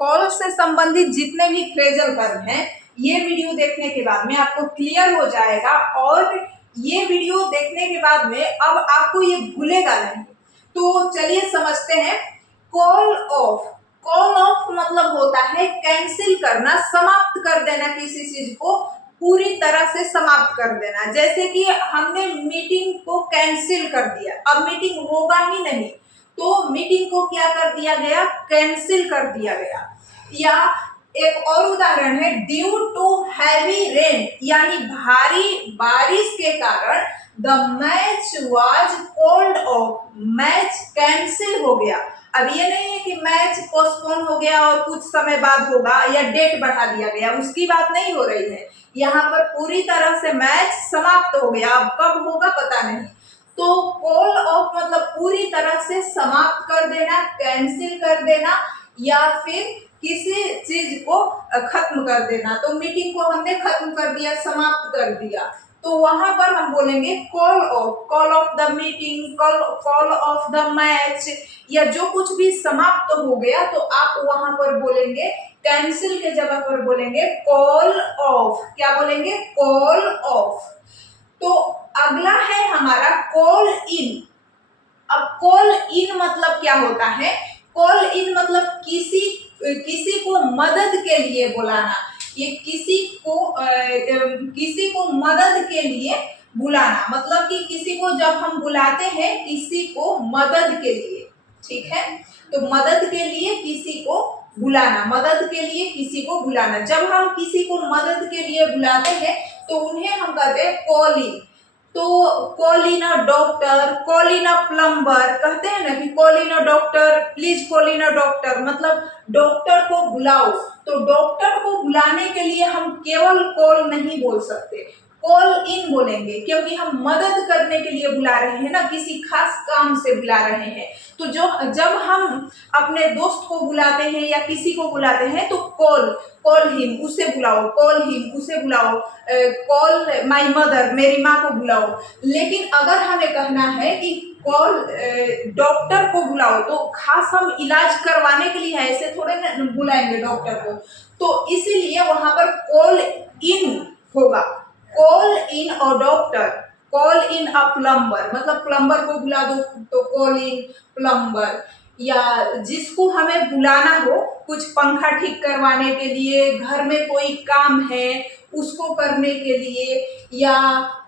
Call से संबंधित जितने भी फ्रेजल वर्ब हैं ये वीडियो देखने के बाद में आपको क्लियर हो जाएगा और ये वीडियो देखने के बाद में अब आपको ये भूलेगा नहीं। तो चलिए समझते हैं। कॉल ऑफ, कॉल ऑफ मतलब होता है कैंसिल करना, समाप्त कर देना, किसी चीज को पूरी तरह से समाप्त कर देना। जैसे कि हमने मीटिंग को कैंसिल कर दिया, अब मीटिंग होगा ही नहीं, तो मीटिंग को क्या कर दिया गया, कैंसिल कर दिया गया। या एक और उदाहरण है, ड्यू टू हैवी रेन, यानी भारी बारिश के कारण the match was called off, match cancel हो गया। अब ये नहीं है कि मैच पोस्टपोन हो गया और कुछ समय बाद होगा या डेट बढ़ा दिया गया, उसकी बात नहीं हो रही है। यहाँ पर पूरी तरह से मैच समाप्त हो गया, अब कब होगा पता नहीं। तो कॉल ऑफ मतलब पूरी तरह से समाप्त कर देना, कैंसिल कर देना, या फिर किसी चीज को खत्म कर देना। तो मीटिंग को हमने खत्म कर दिया, समाप्त कर दिया, तो वहां पर हम बोलेंगे call of, call of the meeting, call of the match, या जो कुछ भी समाप्त हो गया तो आप वहां पर बोलेंगे, कैंसिल के जगह पर बोलेंगे कॉल ऑफ। क्या बोलेंगे, कॉल ऑफ। तो अगला है हमारा कॉल इन। अब कॉल इन मतलब क्या होता है, कॉल इन मतलब किसी को मदद के लिए बुलाना। ये किसी को मदद के लिए बुलाना, मतलब कि किसी को जब हम बुलाते हैं किसी को मदद के लिए, ठीक है। तो मदद के लिए किसी को बुलाना, मदद के लिए किसी को बुलाना। जब हम किसी को मदद के लिए बुलाते हैं तो उन्हें हम कहते हैं कॉल इन। तो call in a doctor, call in a plumber, कहते हैं ना कि call in a doctor, please call in a doctor, मतलब डॉक्टर को बुलाओ। तो डॉक्टर को बुलाने के लिए हम केवल कॉल नहीं बोल सकते, कॉल इन बोलेंगे, क्योंकि हम मदद करने के लिए बुला रहे हैं ना, किसी खास काम से बुला रहे हैं। तो जब हम अपने दोस्त को बुलाते हैं या किसी को बुलाते हैं तो कॉल, कॉल हिम, उसे बुलाओ, कॉल हिम, उसे बुलाओ, कॉल माई मदर, मेरी माँ को बुलाओ। लेकिन अगर हमें कहना है कि कॉल डॉक्टर को बुलाओ, तो खास हम इलाज करवाने के लिए ऐसे थोड़े ना बुलाएंगे डॉक्टर को, तो इसीलिए वहां पर कॉल इन होगा। कॉल इन और doctor, call in a plumber, मतलब प्लम्बर को बुला दो तो कॉल इन प्लम्बर। या जिसको हमें बुलाना हो कुछ पंखा ठीक करवाने के लिए, घर में कोई काम है उसको करने के लिए, या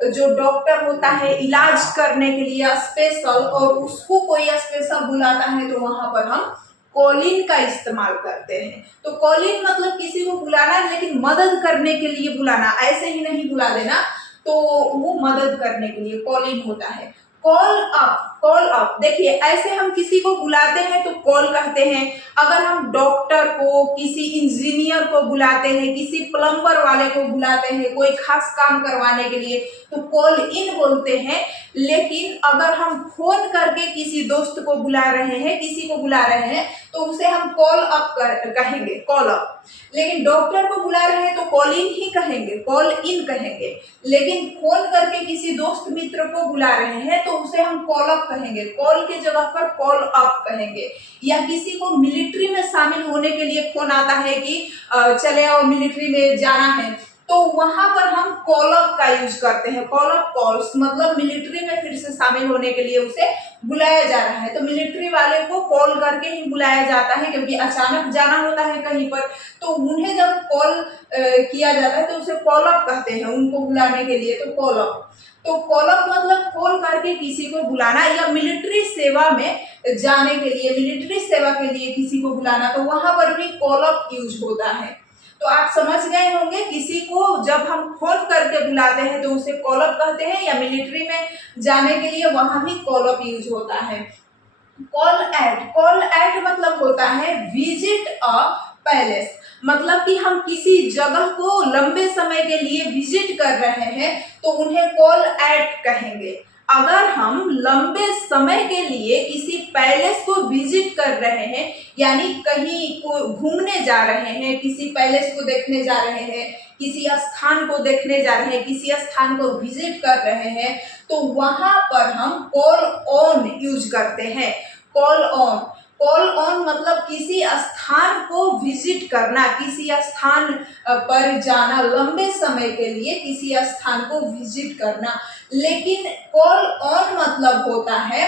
जो डॉक्टर होता है इलाज करने के लिए स्पेशल, और उसको कोई स्पेशल बुलाता है तो वहां पर हम कॉलिन का इस्तेमाल करते हैं। तो कॉलिन मतलब किसी को बुलाना है लेकिन मदद करने के लिए बुलाना, ऐसे ही नहीं बुला देना, तो वो मदद करने के लिए कॉलिन होता है। कॉल अप, कॉल अप, देखिए ऐसे हम किसी को बुलाते हैं तो कॉल कहते हैं। अगर हम डॉक्टर को, किसी इंजीनियर को बुलाते हैं, किसी प्लम्बर वाले को बुलाते हैं कोई खास काम करवाने के लिए, तो कॉल इन बोलते हैं। लेकिन अगर हम फोन करके किसी दोस्त को बुला रहे हैं, किसी को बुला रहे हैं, तो उसे हम कॉल अप कहेंगे, कॉल अप। लेकिन डॉक्टर को बुला रहे हैं तो कॉल इन ही कहेंगे, कॉल इन कहेंगे। लेकिन फोन करके किसी दोस्त मित्र को बुला रहे हैं तो उसे हम कॉल अप कहेंगे, कॉल के जगह पर कॉल अप कहेंगे। या किसी को मिलिट्री में शामिल होने के लिए फोन आता है कि चले आओ मिलिट्री में जाना है, तो वहां पर हम कॉल अप का यूज करते हैं। कॉल अप कॉल्स मतलब मिलिट्री में फिर से शामिल होने के लिए उसे बुलाया जा रहा है, तो मिलिट्री वाले को कॉल करके ही बुलाया जाता है, क्योंकि अचानक जाना होता है कहीं पर, तो उन्हें जब कॉल किया जाता है तो उसे कॉल अप कहते हैं, उनको बुलाने के लिए, तो कॉल अप। तो कॉल अप मतलब कॉल करके किसी को बुलाना, या मिलिट्री सेवा में जाने के लिए, मिलिट्री सेवा के लिए किसी को बुलाना, तो वहां पर भी कॉल अप यूज होता है। तो आप समझ गए होंगे, किसी को जब हम फोन करके बुलाते हैं तो उसे कॉल अप कहते हैं, या मिलिट्री में जाने के लिए वहां भी कॉल अप यूज होता है। कॉल एट, कॉल एट मतलब होता है विजिट अ पैलेस, मतलब कि हम किसी जगह को लंबे समय के लिए विजिट कर रहे हैं तो उन्हें कॉल एट कहेंगे। अगर हम लंबे समय के लिए किसी पैलेस को विजिट कर रहे हैं, यानी कहीं को घूमने जा रहे हैं, किसी पैलेस को देखने जा रहे हैं, किसी स्थान को देखने जा रहे हैं, किसी स्थान को विजिट कर रहे हैं, तो वहां पर हम कॉल ऑन यूज करते हैं, कॉल ऑन। कॉल ऑन मतलब किसी स्थान को विजिट करना, किसी स्थान पर जाना, लंबे समय के लिए किसी स्थान को विजिट करना। लेकिन कॉल ऑन मतलब होता है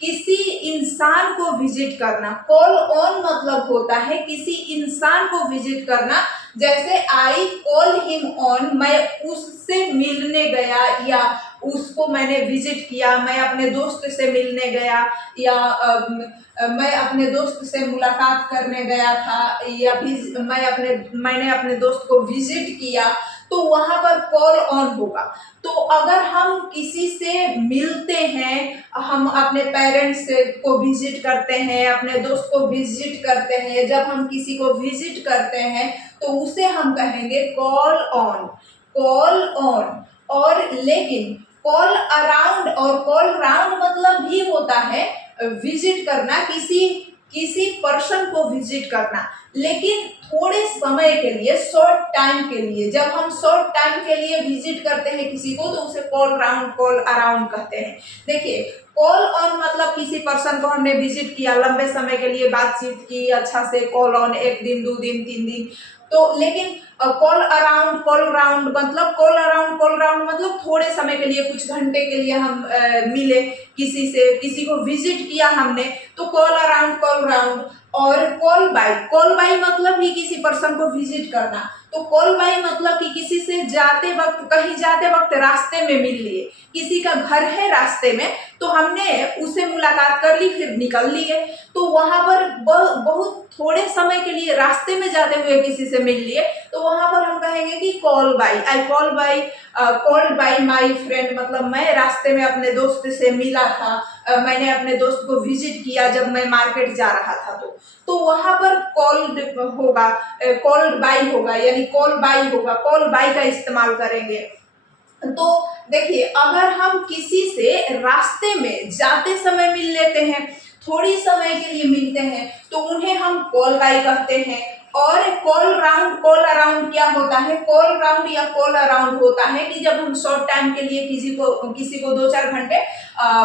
किसी इंसान को विजिट करना। कॉल ऑन मतलब होता है किसी इंसान को विजिट करना। जैसे आई कॉल हिम ऑन, मैं उससे मिलने गया या उसको मैंने विजिट किया, मैं अपने दोस्त से मिलने गया या मैं अपने दोस्त से मुलाकात करने गया था या मैंने अपने दोस्त को विजिट किया, तो वहां पर कॉल ऑन होगा। तो अगर हम किसी से मिलते हैं, हम अपने पेरेंट्स को विजिट करते हैं, अपने दोस्त को विजिट करते हैं, जब हम किसी को विजिट करते हैं तो उसे हम कहेंगे कॉल ऑन, कॉल ऑन। और लेकिन कॉल अराउंड और कॉल राउंड मतलब भी होता है विजिट करना, किसी पर्सन को विजिट करना, लेकिन थोड़े समय के लिए, शॉर्ट टाइम के लिए। जब हम शॉर्ट टाइम के लिए विजिट करते हैं किसी को तो उसे कॉल राउंड, कॉल अराउंड कहते हैं। देखिए, कॉल ऑन मतलब किसी पर्सन को हमने विजिट किया, लंबे समय के लिए बातचीत की अच्छा से, कॉल ऑन 1 दिन 2 दिन 3 दिन। तो लेकिन कॉल अराउंड, कॉल राउंड मतलब थोड़े समय के लिए, कुछ घंटे के लिए हम मिले किसी से, किसी को विजिट किया हमने, तो कॉल अराउंड, कॉल राउंड। और कॉल बाई मतलब ही किसी पर्सन को विजिट करना। तो कॉल बाई मतलब कि किसी से जाते वक्त, कहीं जाते वक्त रास्ते में मिल लिए, किसी का घर है रास्ते में तो हमने उससे मुलाकात कर ली, फिर निकल लिए, तो वहां पर बहुत थोड़े समय के लिए रास्ते में जाते हुए किसी से मिल लिए, तो वहां पर हम कहेंगे कि call by, I called by my friend, मतलब मैं रास्ते में अपने दोस्त से मिला था, मैंने अपने दोस्त को विजिट किया जब मैं मार्केट जा रहा था। तो वहां पर कॉल्ड होगा, कॉल्ड बाई होगा, यानी कॉल बाई होगा, कॉल बाई का इस्तेमाल करेंगे। तो देखिए, अगर हम किसी से रास्ते में जाते समय मिल लेते हैं, थोड़ी समय के लिए मिलते हैं, तो उन्हें हम कॉल बाई कहते हैं। और कॉल राउंड, कॉल अराउंड क्या होता है? कॉल राउंड या कॉल अराउंड होता है कि जब हम शॉर्ट टाइम के लिए किसी को 2-4 घंटे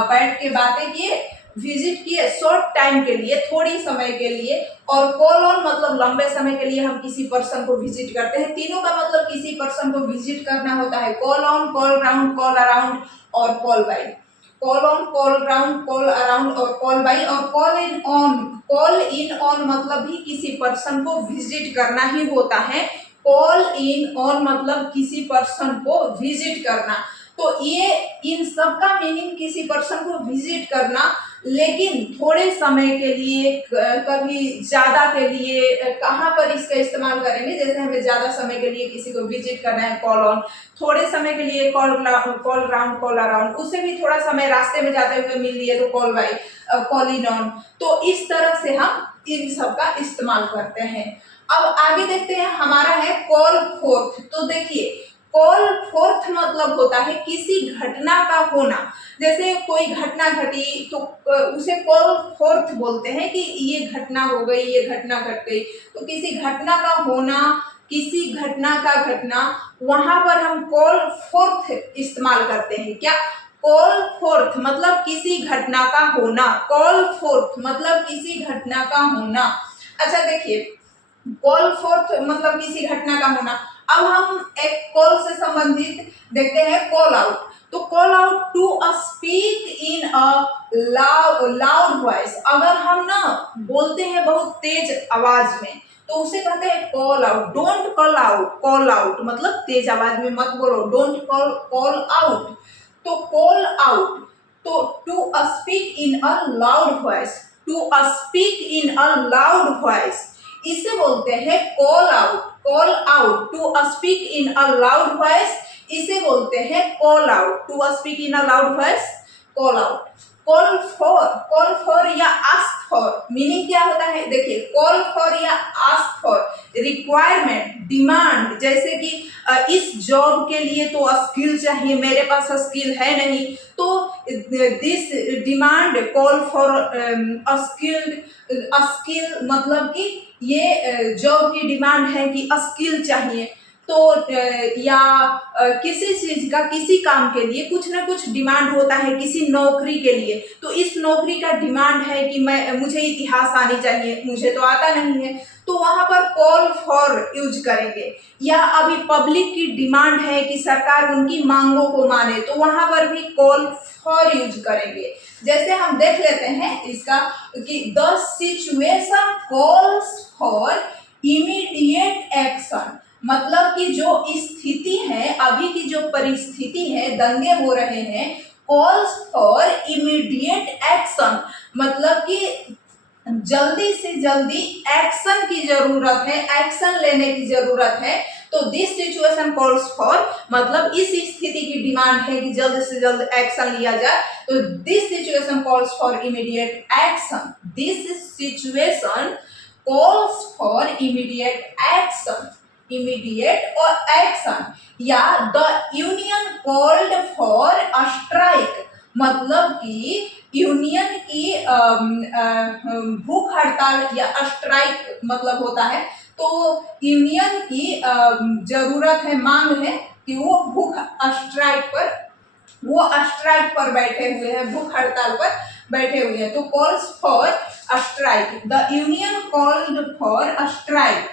बैठ के बातें किए, विजिट किए शॉर्ट टाइम के लिए, थोड़ी समय के लिए। और कॉल ऑन मतलब लंबे समय के लिए हम किसी पर्सन को विजिट करते हैं। तीनों का मतलब किसी पर्सन को विजिट करना होता है, call on, call round, call around और call by. Call on, call round, call around और कॉल बाई। और कॉल इन ऑन मतलब भी किसी पर्सन को विजिट करना ही होता है। कॉल इन ऑन मतलब किसी पर्सन को विजिट करना। तो ये इन सब का मीनिंग किसी पर्सन को विजिट करना, लेकिन थोड़े समय के लिए, कभी ज्यादा के लिए। कहाँ पर इसका इस्तेमाल करेंगे? जैसे हमें ज्यादा समय के लिए किसी को विजिट करना है, कॉल ऑन। थोड़े समय के लिए कॉल राउंड, कॉल अराउंड। उससे भी थोड़ा समय रास्ते में जाते हुए मिल लिए तो call by, call in on. तो इस तरह से हम इन सब का इस्तेमाल करते हैं। अब आगे देखते हैं, हमारा है कॉल फोर्थ। तो देखिए, कॉल फोर्थ मतलब होता है किसी घटना का होना। जैसे कोई घटना घटी तो उसे कॉल फोर्थ बोलते हैं कि ये घटना हो गई, ये घटना घट गई। तो किसी घटना का होना, किसी घटना का घटना, वहां पर हम कॉल फोर्थ इस्तेमाल करते हैं। क्या? कॉल फोर्थ मतलब किसी घटना का होना, कॉल फोर्थ मतलब किसी घटना का होना। अच्छा देखिए, कॉल फोर्थ मतलब किसी घटना का होना। अब हम एक कॉल से संबंधित देखते हैं, कॉल आउट। तो call out to a speak in a loud voice. अगर हम ना बोलते हैं बहुत तेज आवाज में तो उसे कहते हैं call out. Don't call out, call out मतलब तेज आवाज में मत बोलो, डोंट कॉल आउट। तो कॉल आउट, तो to a speak in a loud voice, to a speak in a loud voice, इसे बोलते हैं call out. Call out to a speak in a loud voice, इसे बोलते हैं call out. To a speak in a loud voice, call out. Call for या ask for meaning क्या होता है? देखिए, कॉल फॉर या आस्क फॉर रिक्वायरमेंट, डिमांड। जैसे कि इस जॉब के लिए तो स्किल चाहिए, मेरे पास स्किल है नहीं, तो this demand call for skill मतलब कि ये जॉब की डिमांड है कि स्किल चाहिए। तो या किसी चीज का किसी काम के लिए कुछ ना कुछ डिमांड होता है, किसी नौकरी के लिए, तो इस नौकरी का डिमांड है कि मुझे इतिहास आनी चाहिए, मुझे तो आता नहीं है, तो वहां पर कॉल फॉर यूज करेंगे। या अभी पब्लिक की डिमांड है कि सरकार उनकी मांगों को माने, तो वहां पर भी कॉल फॉर यूज करेंगे। जैसे हम देख लेते हैं इसका कि the situation calls for immediate action, मतलब कि जो स्थिति है, अभी की जो परिस्थिति है, दंगे हो रहे हैं, कॉल्स फॉर इमीडिएट एक्शन, मतलब कि जल्दी से जल्दी एक्शन की जरूरत है, एक्शन लेने की जरूरत है। तो दिस सिचुएशन कॉल्स फॉर, मतलब इस स्थिति की डिमांड है कि जल्द से जल्द एक्शन लिया जाए, तो this situation calls for immediate action, this situation calls for immediate action, immediate और एक्शन। या the union called for a strike, मतलब कि यूनियन की भूख हड़ताल या स्ट्राइक मतलब होता है, तो यूनियन की जरूरत है, मांग है कि वो स्ट्राइक पर बैठे हुए हैं, भूख हड़ताल पर बैठे हुए हैं, तो calls for a strike, the union called for a strike,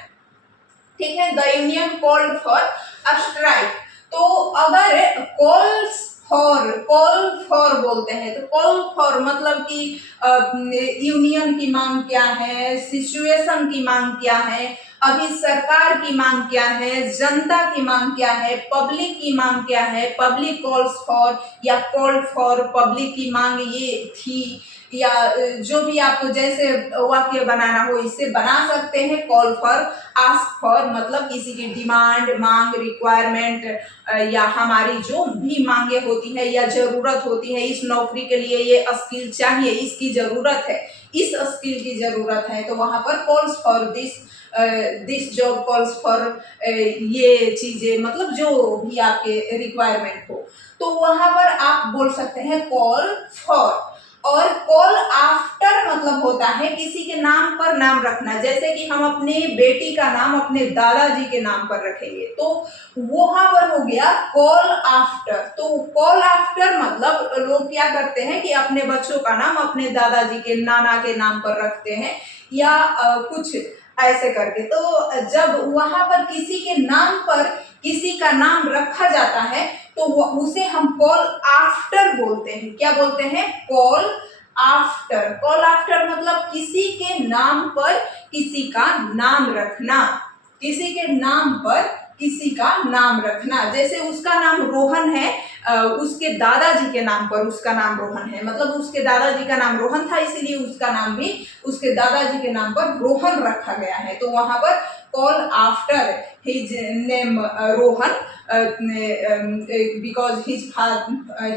ठीक है, the union called for a strike. तो अगर कॉल फॉर बोलते हैं, तो कॉल फॉर मतलब कि यूनियन की मांग क्या है, सिचुएशन की मांग क्या है, अभी सरकार की मांग क्या है, जनता की मांग क्या है, पब्लिक की मांग क्या है, पब्लिक कॉल्स फॉर या कॉल्ड फॉर, पब्लिक की मांग ये थी, या जो भी आपको जैसे वाक्य बनाना हो इससे बना सकते हैं। कॉल फॉर, आस्क फॉर मतलब किसी की डिमांड, मांग, रिक्वायरमेंट, या हमारी जो भी मांगे होती है या जरूरत होती है, इस नौकरी के लिए ये स्किल चाहिए, इसकी जरूरत है, इस स्किल की जरूरत है, तो वहां पर calls for this job, calls for ये चीजें, मतलब जो भी आपके रिक्वायरमेंट हो, तो वहां पर आप बोल सकते हैं कॉल फॉर। और कॉल आफ्टर मतलब होता है किसी के नाम पर नाम रखना, जैसे कि हम अपने बेटी का नाम अपने दादाजी के नाम पर रखेंगे, तो वहां पर हो गया कॉल आफ्टर। तो कॉल आफ्टर मतलब लोग क्या करते हैं कि अपने बच्चों का नाम अपने दादाजी के, नाना के नाम पर रखते हैं, या कुछ ऐसे करके। तो जब वहां पर किसी के नाम पर किसी का नाम रखा जाता है, तो उसे हम कॉल आफ्टर बोलते हैं। क्या बोलते हैं? Call after. कॉल आफ्टर मतलब किसी के नाम पर किसी का नाम रखना, किसी के नाम पर किसी का नाम रखना। जैसे उसका नाम रोहन है, उसके दादाजी के नाम पर उसका नाम रोहन है, मतलब उसके दादाजी का नाम रोहन था, इसीलिए उसका नाम भी उसके दादाजी के नाम पर रोहन रखा गया है। तो वहां पर call after his name Rohan, because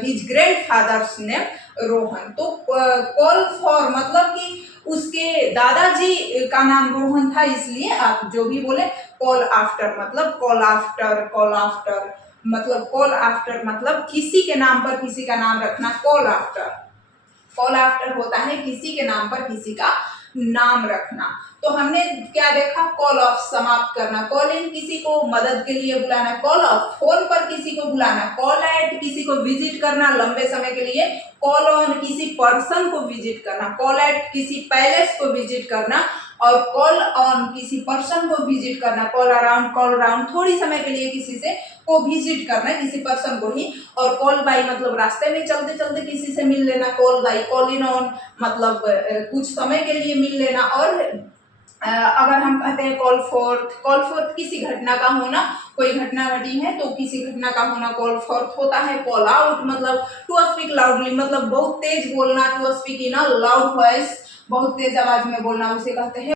his grandfathers name Rohan. तो कॉल फॉर मतलब कि उसके दादाजी का नाम रोहन था, इसलिए आप जो भी बोले कॉल आफ्टर मतलब कॉल आफ्टर, कॉल आफ्टर मतलब कॉल आफ्टर मतलब किसी के नाम पर किसी का नाम रखना, कॉल आफ्टर। कॉल आफ्टर होता है किसी के नाम पर किसी का नाम रखना। तो हमने क्या देखा? कॉल ऑफ समाप्त करना, कॉल इन किसी को मदद के लिए बुलाना, कॉल ऑफ फोन पर किसी को बुलाना, कॉल एट किसी को विजिट करना लंबे समय के लिए, कॉल ऑन किसी पर्सन को विजिट करना, कॉल एट किसी पैलेस को विजिट करना, और कॉल ऑन किसी पर्सन को विजिट करना, कॉल अराउंड थोड़ी समय के लिए किसी से को विजिट करना, किसी पर्सन को ही। और कॉल बाई मतलब रास्ते में चलते चलते किसी से मिल लेना, call by. Call in on मतलब कुछ समय के लिए मिल लेना। और अगर हम कहते हैं कॉल फोर्थ किसी घटना का होना, कोई घटना घटी है तो किसी घटना का होना कॉल फोर्थ होता है। कॉल आउट मतलब टू स्पीक लाउडली, मतलब बहुत तेज बोलना, to speak in a loud voice, बहुत तेज आवाज में बोलना, उसे कहते हैं